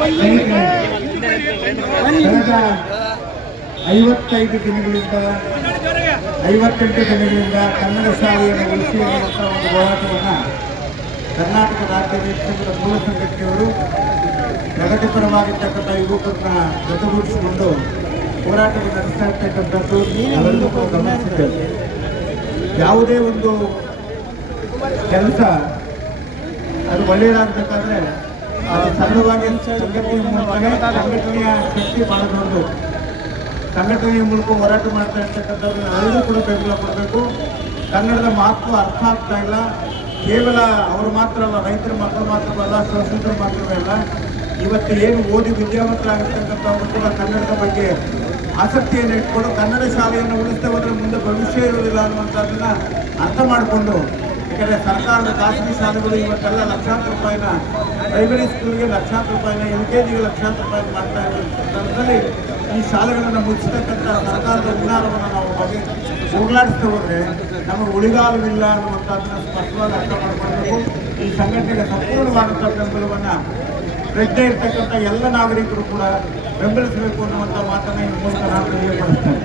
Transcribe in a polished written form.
ಕಳೆದ 55 ದಿನಗಳಿಂದ 58 ದಿನಗಳಿಂದ ಕನ್ನಡ ಶಾಲೆಯನ್ನು ಉಳಿಸಿ ಎನ್ನುವಂಥ ಒಂದು ಹೋರಾಟವನ್ನು ಕರ್ನಾಟಕ ರಾಜ್ಯ ಶಿಕ್ಷಕರ ಮೂಲ ಸಂಘಟನೆಯವರು ಪ್ರಗತಿಪರವಾಗಿರ್ತಕ್ಕಂಥ ಯುವಕರನ್ನ ಜೊತೆಗೂಡಿಸಿಕೊಂಡು ಹೋರಾಟವನ್ನು ನಡೆಸ್ತಾ ಇರ್ತಕ್ಕಂಥದ್ದು ನಾವೆಲ್ಲರೂ ಗಮನಿಸಿದ್ದೇವೆ. ಯಾವುದೇ ಒಂದು ಕೆಲಸ ಅದು ಒಳ್ಳೆಯದಾಗಬೇಕಾದ್ರೆ ಅದು ಸರಳವಾಗಿ ಸಂಘಟನೆಯ ಮೂಲಕನೇ ಸಂಘಟನೆಯ ಶಕ್ತಿ ಮಾಡಬಹುದು. ಸಂಘಟನೆಯ ಮೂಲಕ ಹೋರಾಟ ಮಾಡ್ತಾ ಇರ್ತಕ್ಕಂಥದ್ದು ನಾವೆಲ್ಲರೂ ಕೂಡ ಬೆಂಬಲ ಕೊಡಬೇಕು. ಕನ್ನಡದ ಮಹತ್ವ ಅರ್ಥ ಆಗ್ತಾ ಇಲ್ಲ. ಕೇವಲ ಅವರು ಮಾತ್ರ ಅಲ್ಲ, ರೈತರ ಮಕ್ಕಳು ಮಾತ್ರವಲ್ಲ, ಶೋಷಿತರ ಮಾತ್ರವೇ ಅಲ್ಲ, ಇವತ್ತು ಏನು ಓದಿ ವಿದ್ಯಾವಂತರಾಗಿರ್ತಕ್ಕಂಥವರು ಕೂಡ ಕನ್ನಡದ ಬಗ್ಗೆ ಆಸಕ್ತಿಯನ್ನು ಇಟ್ಕೊಂಡು ಕನ್ನಡ ಶಾಲೆಯನ್ನು ಉಳಿಸ್ತಾ ಹೋದರೆ ಮುಂದೆ ಭವಿಷ್ಯ ಇರುವುದಿಲ್ಲ ಅನ್ನುವಂಥದ್ದನ್ನ ಅರ್ಥ ಮಾಡಿಕೊಂಡು, ಯಾಕಂದರೆ ಸರ್ಕಾರದ ಖಾಸಗಿ ಶಾಲೆಗಳು ಇವತ್ತೆಲ್ಲ ಲಕ್ಷಾಂತರ ರೂಪಾಯಿನ, ಪ್ರೈಮರಿ ಸ್ಕೂಲ್ಗೆ ಲಕ್ಷಾಂತರ ರೂಪಾಯಿನ, LKG ಲಕ್ಷಾಂತರ ರೂಪಾಯಿನ ಮಾಡ್ತಾ ಇರೋ ಸಂದರ್ಭದಲ್ಲಿ ಈ ಶಾಲೆಗಳನ್ನು ಮುಚ್ಚತಕ್ಕಂಥ ಸರ್ಕಾರದ ಹುನ್ನಾರವನ್ನು ನಾವು ಬಗ್ಗೆ ಹೋಗಲಾಡಿಸ್ತಾ ಹೋದರೆ ನಮಗೆ ಉಳಿಗಾಲವಿಲ್ಲ ಅನ್ನುವಂಥದ್ದನ್ನು ಸ್ಪಷ್ಟವಾಗಿ ಅರ್ಥ ಮಾಡಿಕೊಳ್ಬೇಕು. ಈ ಸಂಘಟನೆಗೆ ಸಂಪೂರ್ಣವಾದಂಥ ಬೆಂಬಲವನ್ನು ಪ್ರಜ್ಞೆ ಇರ್ತಕ್ಕಂಥ ಎಲ್ಲ ನಾಗರಿಕರು ಕೂಡ ಬೆಂಬಲಿಸಬೇಕು ಅನ್ನುವಂಥ ಮಾತನ್ನು ಈ ಮೂಲಕ ನಾನು ತಿಳಿಯಪಡಿಸ್ತೇನೆ.